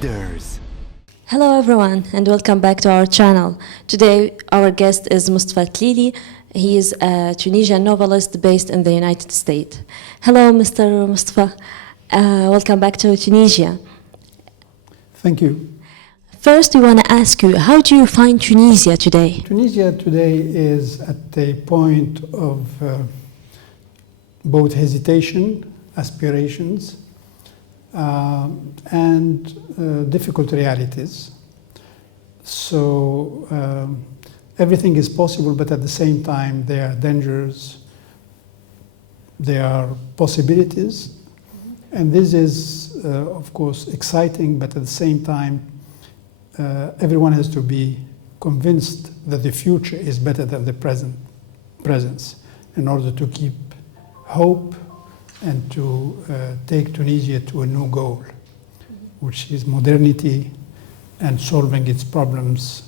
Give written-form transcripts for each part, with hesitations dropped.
Leaders. Hello everyone and welcome back to our channel. Today our guest is Mustapha Tlili. He is a Tunisian novelist based in the United States. Hello Mr. Mustapha. Welcome back to Tunisia. Thank you. First we want to ask you, how do you find Tunisia today? Tunisia today is at a point of both hesitation, aspirations, and difficult realities. So everything is possible, but at the same time there are dangers, there are possibilities, and this is of course exciting, but at the same time everyone has to be convinced that the future is better than the presence in order to keep hope and to take Tunisia to a new goal, which is modernity and solving its problems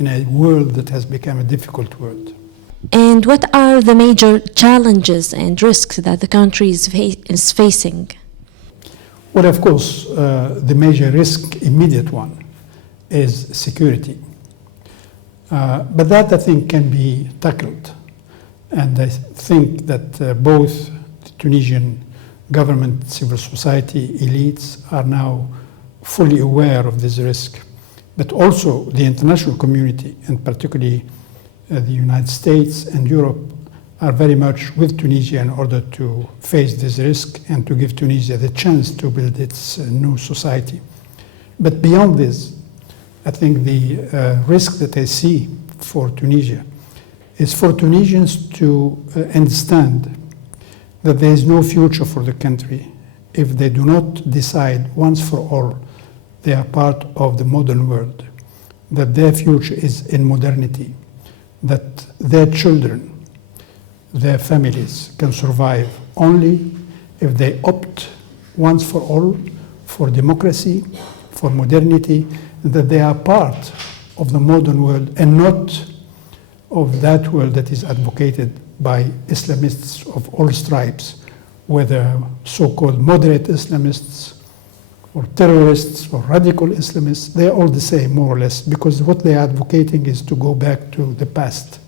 in a world that has become a difficult world. And what are the major challenges and risks that the country is facing? Well, of course, the major risk, immediate one, is security. But that, I think, can be tackled. And I think that both the Tunisian government, civil society, elites are now fully aware of this risk. But also the international community, and particularly the United States and Europe, are very much with Tunisia in order to face this risk and to give Tunisia the chance to build its new society. But beyond this, I think the risk that I see for Tunisia is for Tunisians to understand that there is no future for the country if they do not decide once for all they are part of the modern world, that their future is in modernity, that their children, their families can survive only if they opt once for all for democracy, for modernity, and that they are part of the modern world and not of that world that is advocated by Islamists of all stripes, whether so-called moderate Islamists or terrorists or radical Islamists. They're all the same, more or less, because what they're advocating is to go back to the past.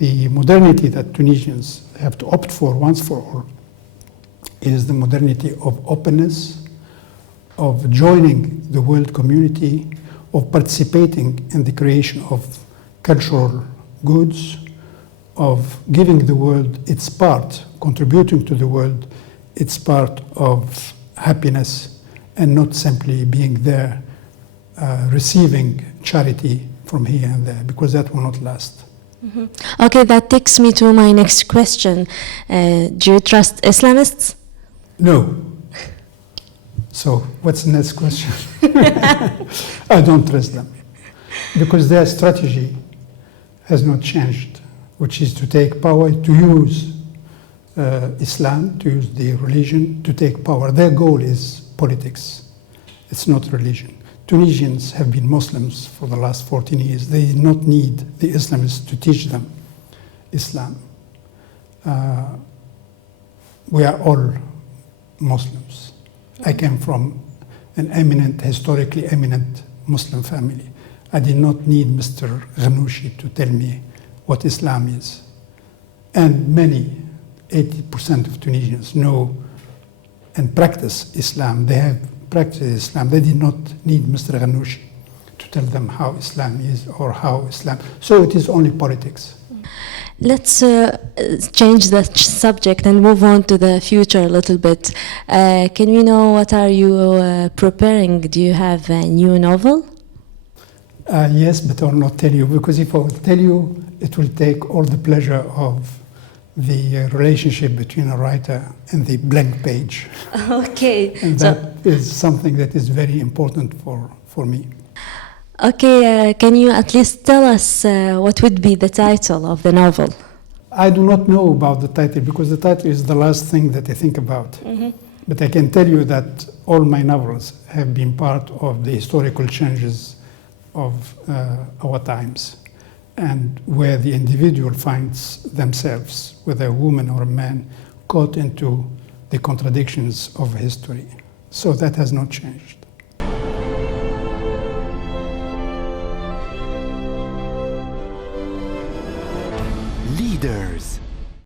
The modernity that Tunisians have to opt for once for all is the modernity of openness, of joining the world community, of participating in the creation of cultural goods, of giving the world its part, contributing to the world its part of happiness, and not simply being there receiving charity from here and there, because that will not last. Mm-hmm. Okay, that takes me to my next question. Do you trust Islamists? No. So what's the next question? I don't trust them, because their strategy has not changed, which is to take power, to use Islam, to use the religion to take power. Their goal is politics. It's not religion. Tunisians have been Muslims for the last 14 years. They did not need the Islamists to teach them Islam. We are all Muslims. I came from an eminent, historically eminent Muslim family. I did not need Mr. Ghanouchi to tell me what Islam is. And many, 80% of Tunisians know and practice Islam. They have practiced Islam. They did not need Mr. Ghanouchi to tell them how Islam is or how Islam. So it is only politics. Let's change the subject and move on to the future a little bit. Can we know what are you preparing? Do you have a new novel? Yes, but I will not tell you, because if I will tell you, it will take all the pleasure of the relationship between a writer and the blank page. Okay. And that is something that is very important for me. Okay, can you at least tell us what would be the title of the novel? I do not know about the title, because the title is the last thing that I think about. Mm-hmm. But I can tell you that all my novels have been part of the historical changes of our times, and where the individual finds themselves, whether a woman or a man, caught into the contradictions of history. So that has not changed. leaders.